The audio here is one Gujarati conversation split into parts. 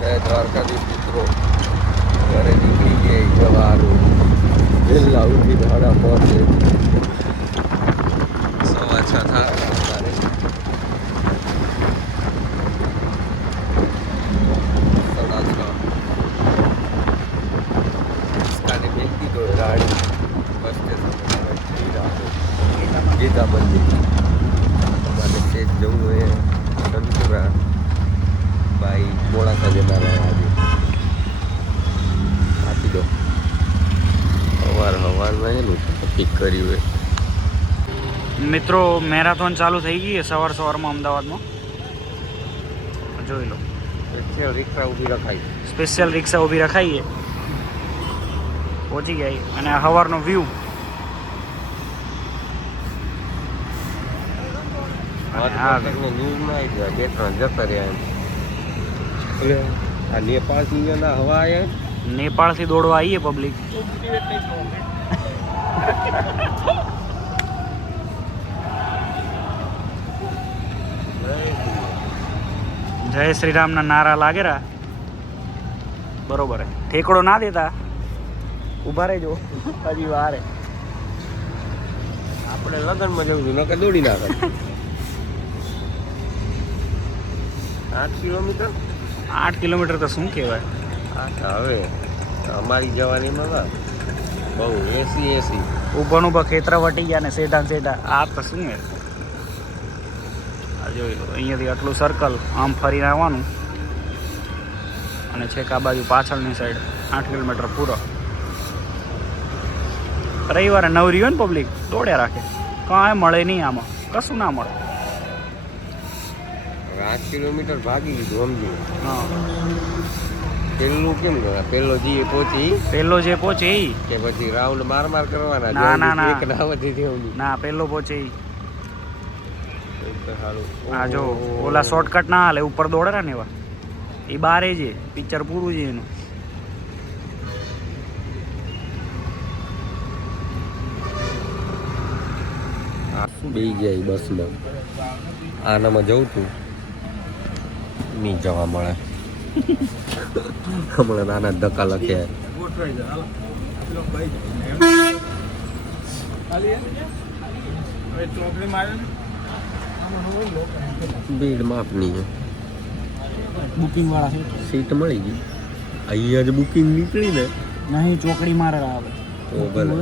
જય દ્વારકાધીશ મિત્રો, ઘરે નીકળી ગયા જવાનું વહેલા ઉઠી ભાડા પહોંચે 6:15 થાય અમારે 6:30 મિલતી તો રાણી બસ સ્ટેશન ગીતા મંદિર અમારે સ્ટેજ જવું હોય ધનસુરા ભાઈ મોડાસા જનારા આજે આપી દો સવારમાં એનું પિક કર્યું હોય. મિત્રો મેરાથોન ચાલુ થઈ ગઈ છે સવારમાં અમદાવાદમાં, જોઈ લો. સ્પેશિયલ રિક્ષા ઊભી રખાઈ, સ્પેશિયલ રિક્ષા ઊભી રખાઈ છે, પહોંચી ગઈ. અને આ સવારનો વ્યૂ ન્યૂઝમાં આવી ગયા 2-3 જતા રહ્યા એટલે આ નેપાળથી હવા આવ્યા, નેપાળથી દોડવા આવીએ પબ્લિક. જય શ્રી રામના નારા લાગેરા બરોબર. ઠેકડો ના દેતા, ઊભા રહેજો હજી વાર. આપણે લગ્નમાં જવું છું નકર દોડી નાખે. 8 કિલોમીટર 8 કિલોમીટર તો શું કહેવાય. હવે અમારી જવાનીમાં બહુ એસી ઊભા ખેતરા વટી ગયા ને સેટા આ તો શું હે. આ જોઈ લો, અહીંયાથી આટલું સર્કલ આમ ફરીને આવવાનું અને છેક આ બાજુ પાછળની સાઈડ 8 કિલોમીટર પૂરો. રવિવારે નવરી હોય ને પબ્લિક દોડ્યા રાખે, કાંઈ મળે નહીં આમાં, કશું ના મળે. 8 કિલોમીટર ભાગી દીધું સમજી. હા, પેલું કેમ કરે, પેલો જે પહોંચે એ કે પછી રાઉન્ડ માર કરવાના? ના એક નાવથી જેવું ના, પેલો પહોંચે એ. સારું. હા જો ઓલા શોર્ટકટ ના હાલે, ઉપર દોડે ને એવા એ બારે છે, પિક્ચર પૂરું છે એનું. શું બેસી ગયા બસમાં? આનામાં જવું છું નહીં જવા મળે. હમણાં નાના ધક્કા લખ્યા. ભીડ માપની છે. બુકિંગ વાળા છે, સીટ મળી ગઈ. અહીંયા જ બુકિંગ નીકળી ને નહીં ચોકડી મારે આવે તો ભલે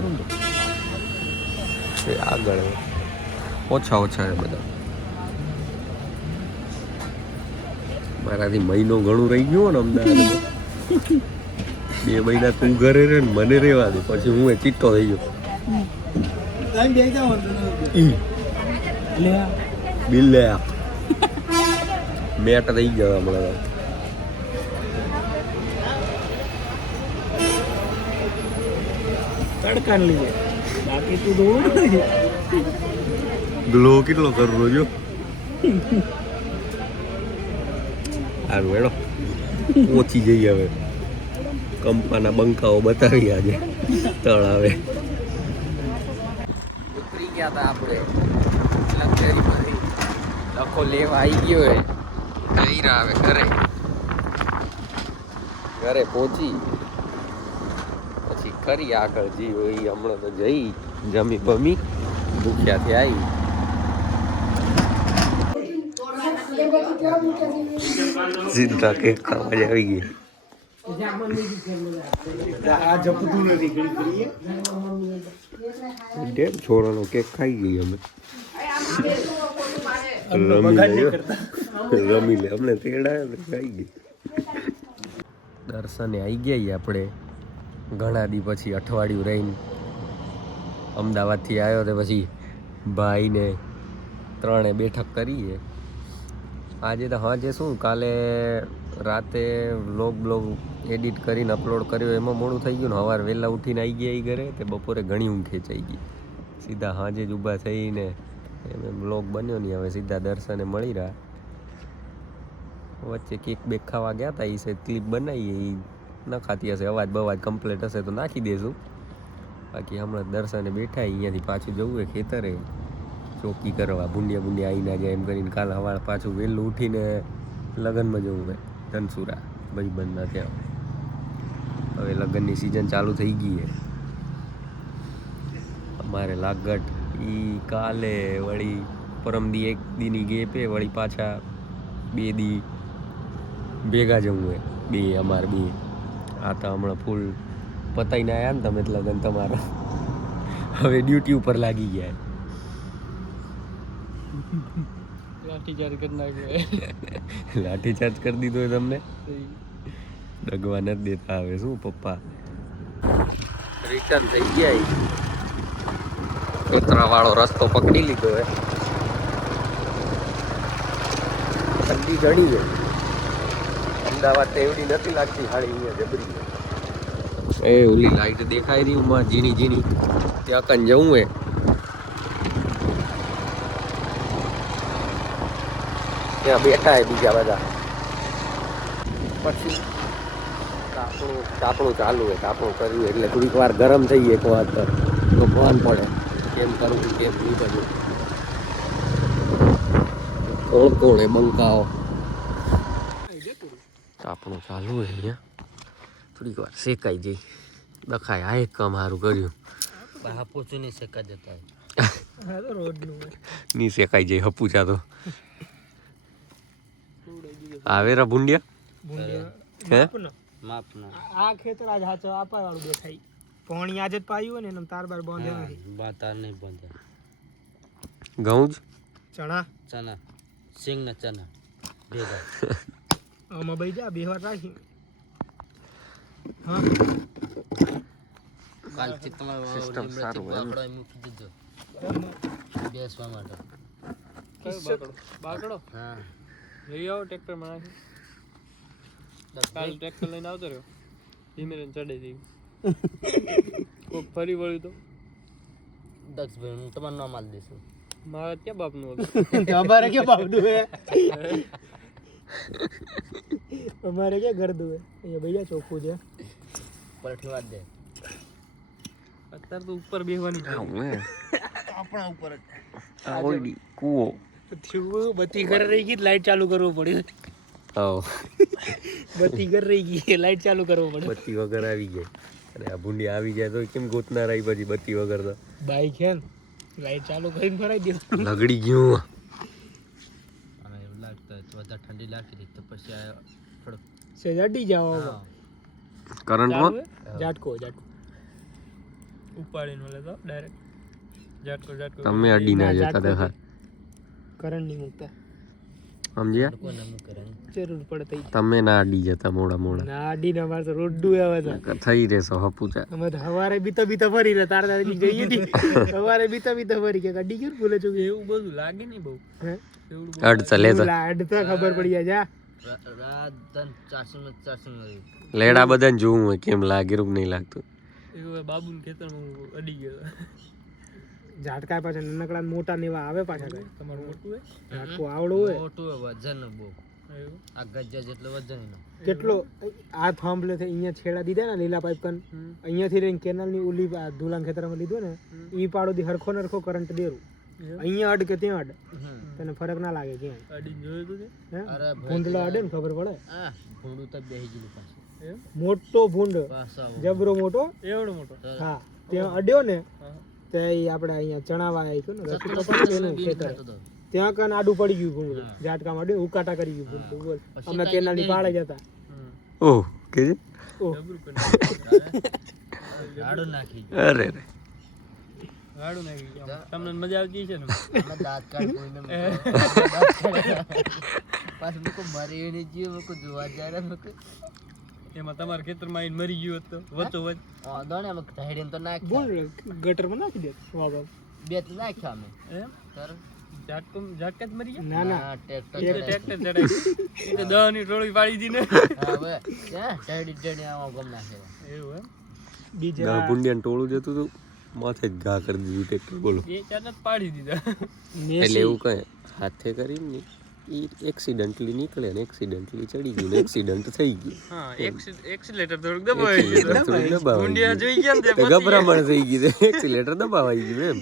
આગળ ઓછા છે બધા. મારાથી મહિનો ઘણું રહી ગયો ને અમદાવાદમાં. 2 મહિના તું ઘરે રહે ને મને રહેવા દે, પછી હું ચીટો થઈ ગયો. બિલ લે આપ મેટ રહી ગયો હમણાં. તડકા લીધે બાકી તું દોડ ગ્લો કેટલો કરવો જો. સારું હેડો પહોંચી જઈએ હવે. કંપાના બંકાઓ બતાવી આજે તળાવે. ઉતરી ગયા હતા આપણે લક્ઝરીમાંથી. લખો લેવા આવી ગયો હે. જઈ રહ્યા હવે ઘરે પહોંચી પછી કરી આગળ જી હોય. હમણાં તો જઈ જમી બમી ભૂખ્યાથી આવી. સીધા કેક ખાવા જ આવી ગઈ. છોરાનો કેક ખાઈ ગઈ અમે. રમી લે અમને તેડાય ખાઈ ગઈ. દર્શને આવી ગયા આપણે ઘણા દી પછી, અઠવાડિયું રહીને. અમદાવાદથી આવ્યો તો પછી ભાઈને 3 બેઠક કરીએ. આજે તો હાજે શું, કાલે રાતે બ્લોગ એડિટ કરીને અપલોડ કર્યો, એમાં મોડું થઈ ગયું ને. સવારે વહેલા ઉઠીને આવી ગયા ઘરે, તે બપોરે ઘણી ઊંઘ ખેંચાઈ ગઈ. સીધા હાજે જ ઊભા થઈને એમ બ્લોગ બન્યો નહીં. હવે સીધા દર્શને મળી રહ્યા. વચ્ચે કેક બેક ખાવા ગયા હતા, એ ક્લિપ બનાવીએ. એ ન ખાતી હશે, અવાજ બવાજ કમ્પ્લીટ હશે તો નાખી દઈશું. બાકી હમણાં દર્શને બેઠા, અહીંયાથી પાછું જવું હોય ખેતરે ચોકી કરવા. ભૂંડિયા આવી ના જાય એમ કરીને કાલ સવારે પાછું વહેલું ઉઠીને લગ્નમાં જવું હોય ધનસુરા. ભાઈબંધના ત્યાં. હવે લગ્નની સિઝન ચાલુ થઈ ગઈ છે. અમારે લાગટ ઈ કાલે વળી પરમદી એક દીની ગેપે વળી પાછા 2 દી ભેગા જવું હોય બે અમારે બે. આ તો હમણાં ફૂલ પતાઈને આવ્યા ને તમે લગ્ન તમારો, હવે ડ્યુટી ઉપર લાગી ગયા. લાઠીચાર્જ કરી નાખ્યો. લાઠીચાર્જ કરી દીધો હોય તમને, ડગવા નથી દેતા. હવે શું પપ્પા રિટર્ન થઈ ગયા. કચરાવાળો રસ્તો પકડી લીધો હે. ઠંડી ઘણી છે. અમદાવાદ તો એવડી નથી લાગતી હાળી, અહીંયા જબરી. એ ઓલી લાઈટ દેખાય રહી ઉમાં ઝીણી ઝીણી, ત્યાં કન જવું હે. ત્યાં બેઠા હે બીજા બધા. પછી કાપણું ચાલુ હે. કાપણું કર્યું એટલે થોડીક વાર ગરમ થઈ એક વાર તો ભાન પડે કેમ કરવું કેમ નહીં બધું. કોણ કોણ એ બંકાઓ. કાપણું ચાલુ હે અહીંયા, થોડીક વાર શેકાઈ જઈ દખાય. આ એક કામ સારું કર્યું. હાપુચું નહીં શેકા જતા નહીં શેકાઈ જાય હપુચા તો. આવે રા ભૂંડિયા હે માપના. આ ખેતર આજ હાચો આપા વાળું દેખાય. પોણી આજે જ પાયું હોય ને એમ તાર બાર બાંધે નથી. બાતાર નહીં બાંધે. ઘઉં જ ચણા ચના સિંગ ના ચના ભેગા. આમાં ભાઈ જા બેહવાર રાખી. હા કાલથી તમારે સિસ્ટમ સારું હોય એમ. બાકડો મૂકી દીધો બેસવા માટે. બાકડો હા લઈ આવો ટ્રેક્ટર માં નાખી. કાલ ટ્રેક્ટર લઈને આવતો રહ્યો, ધીમે રહીને ચડે જઈ. કોક ફરી વળ્યું તો દક્ષભાઈ હું તમારું નામ આલી દઈશું. મારા ક્યાં બાપનું હતું? અમારે ક્યાં બાપનું હે? અમારે ક્યાં ઘરદું હે? અહીંયા ભૈયા ચોખ્ખું છે. પલટી વાત દે. અત્યારે તો ઉપર બેહવાની છે. આપણા ઉપર જ ઓયડી કૂવો. બત્તી ઘરે રહી ગઈ, લાઈટ ચાલુ કરવું પડ્યું. આવો બત્તી ઘર રહી ગઈ, લાઈટ ચાલુ કરવું પડે. બત્તી વગર આવી જાય. અને આ ભૂંડી આવી જાય તો કેમ ગોતના રહી પછી બત્તી વગર તો બાઈક છે ને, લાઈટ ચાલુ કરીને ફરાઈ દેવાનું. લગડી ગયું. અને એવું લાગતું હોય તો વધારે ઠંડી લાગતી હતી તો પછી આ થોડુંક સજાડી જાવ કરંટમાં ઝાટકો ઉપાડીને ઓલે તો ડાયરેક્ટ ઝાટકો તમે અડી ના જતા દેખા. કરંટ નહીં મૂકતા, સમજ્યા? કોને હું કરે જરૂર પડે તઈ. તમે ના અડી જતા મોડા મોડા. ના અડીને અમારે તો રોડું આવે છે. થઈ રહેશો હપુચા. અમે તો હવારે બીતા ફરી રહ્યા. તાર દાદી જઈએ નહીં, સવારે બીતા ફરી કે અડી ગયું બોલે છો. એવું બધું લાગે નહીં બહુ. હે અડતા લેતા અડતા ખબર પડી જાય. જા રાત 400 લેડા બધાને જોવું હોય કેમ લાગે રૂપ નહીં લાગતું. એવું બાબુના ખેતરમાં હું અડી ગયો. ઝાટકા પાછા નાનકડા મોટા ને એવા આવે પાછા. કઈ તમારું મોટું હોય ઝાટકો આવડું હોય મોટું હોય વજન બહુ. આ ગજ્જા જેટલો વજન એનો. કેટલો આ થાંભલે થી અહીંયા છેડા દીધા ને લીલા પાઇપ કન, અહીંયાથી રહીને કેનાલ ની ઓલી ધુલાન ખેતરમાં લીધો ને ઈ પાડો થી હરખો નરખો કરંટ દેરું. અહીંયા અડ કે ત્યાં અડ તને ફરક ના લાગે ક્યાંય. અડીને જોયું તું હે? ભૂંડલો અડે ને ખબર પડે. આ ભૂંડું તો બેહી ગયું પાછું. મોટો ભૂંડ, પાછા જબરો મોટો, એવડો મોટો. હા ત્યાં અડ્યો ને તે આપણે અહીંયા ચણાવા આવ્યું ને રસ્તો પકડી એનું ખેતર, ત્યાં કન આડું પડી ગયું ભૂંડ. ઝાટકામાં અડ્યો, ઉકાટા કરી ગયું ભૂંડ. બોલ અમે કેનાલની પાળે જતા. ઓહ કે ઓહ રાડું નાખી ગયું. અરે રે ગાડું નાખી ગયા. તમને મજા આવતી છે ને? અમે દાંત કાઢ કોઈને પાછું મૂકો મરી નહીં જીવ મૂકો જોવા જાય મૂકો. એમાં તમારા ખેતરમાં આવીને મરી ગયું હોત તો વચ્ચો વચ દોણે અમે ઢાળીને તો નાખ્યા. બોલ ગટરમાં નાખી દે. વાહ વાહ. બે તો નાખ્યા અમે. એમ સર ઝાટકા જ મરી ગયા? ના ના ટ્રેક્ટર ટ્રેક્ટર ચડાવી એ તો 10 ની ટોળી પાડી દીને. હવે ઢાળી આવા ગમ નાખેલા. એવું એમ ગા બીજા ભૂંડિયાને ટોળું જતું હતું, માથે જ ઘા કરી દીધું ટ્રેક્ટર. બોલો બે ચાર જ પાડી દીધા. એટલે એવું કઈ હાથે કરીને ને એ એક્સિડન્ટલી નીકળે ને એક્સિડન્ટલી ચડી ગયું ને એક્સિડન્ટ થઈ ગયું. હા એક્સિલેટર થોડુંક દબાવી દીધું. ભૂંડિયા જોઈ ગયા ને તે પછી ગભરામણ થઈ ગઈ, એક્સિલેટર દબાવાઈ ગયું એમ.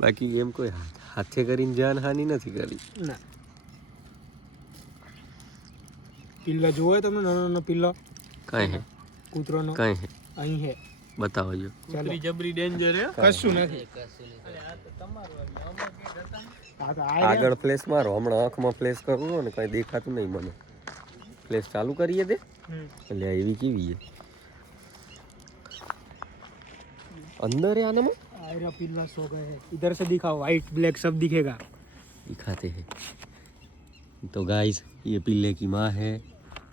બાકી એમ કોઈ હાથે કરીને જાનહાનિ નથી કરી. ના પિલ્લો જોવો તમે નાનો નાનો પિલ્લો કાંઈ હે કૂતરોનો કાંઈ હે અહીં હે બતાવો જો ચાલો જબરી ડેન્જર હે કશું નથી આ તો આ આગળ ફ્લેશ મારો હમણાં આંખમાં ફ્લેશ કરવું હોય ને કાંઈ દેખાતું નહીં મને ફ્લેશ ચાલુ કરીએ તે એટલે આ એવી કેવી છે अंदर है आने में आयरा पिल्ला सो गए हैं इधर से दिखाओ वाइट ब्लैक सब दिखेगा दिखाते हैं तो गाइस ये पिल्ले की माँ है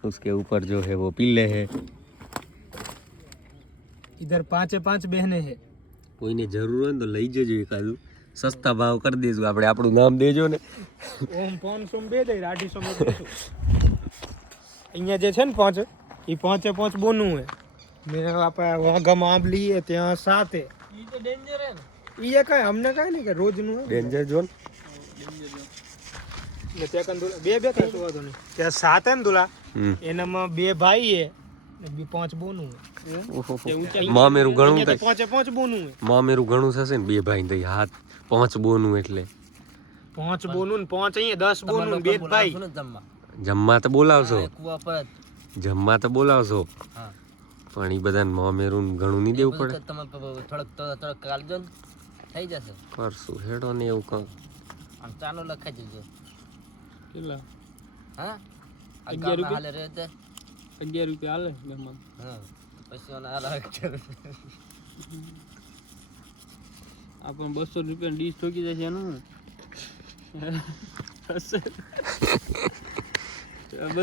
उसके ऊपर जो है वो पिल्ले है इधर 5 बहनें हैं કોઈને જરૂર હોય ને તો લઈ જજો એકાદું સસ્તા ભાવ કરી દેજો આપણે આપણું નામ દેજો ને ઓમ 500 બે દે 250 માં દેશું અહીંયા જે છે ને 5 એ 5 બોનું હે મેં આપણે વાઘામાં આંબ લીએ ત્યાં 7 હે ઈ તો ડેન્જર હે ને ઈ કઈ અમને કઈ નહીં કે રોજનું હે ડેન્જર ઝોન ને ત્યાં કંદુલા બે કશું વાતો નહીં ત્યાં 7 હે ને દુલા એનામાં 2 ભાઈ હે ને 5 બોનું હે મામેરું ઘણું થાય 5 બોનું હે મામેરું ઘણું થશે ને 2 ભાઈ થઈ હાથ 5 બોનું એટલે 5 બોનું ને 5 અહીંયા 10 બોનું ને 2 ભાઈ જમવા તો બોલાવશો કુવા પર જમવા તો બોલાવશો હા પણ એ બધાને મામેરું ઘણું નહીં દેવું પડે તમે થોડોક કાલજો ને થઈ જશે કરશું હેડો ને એવું કાં આમ ચાલો લખાઈ દેજો કેટલા હા 11 રૂપિયા? હાલે રહે તે 11 રૂપિયા હાલે મહેમાન હા પછી ઓના હાલ આપણ 200 રૂપિયા ડીશ ઠોકી જશે એનું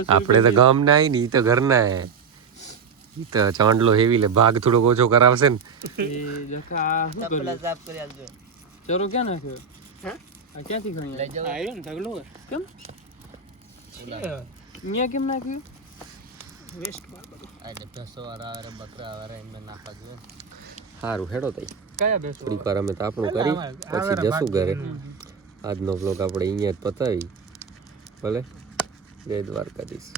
આપણે તો ગામના આવી ને ઈ તો ઘરના હે ઈ તો ચાંદલો હેવી લે ભાગ થોડોક ઓછો કરાવશે ને એ જકા શું ચપલા સાફ કરી આલજો ચરો ક્યાં નાખ્યો હે આ ક્યાંથી ખણી લઈ જાઓ. આવ્યો ને ઢગલો કેમ અહીંયા કેમ નાખ્યું વેસ્ટ આ જે ભેંસો વાળા આવે બકરા વાળા એમને નાખવા જોઈએ સારું હેડો તઈ કયા બેસો થોડીક વાર અમે તો આપણું કરી પછી જશું ઘરે આજનો વ્લોગ આપણે અહીંયા જ પતાવી ભલે જય દ્વારકાધીશ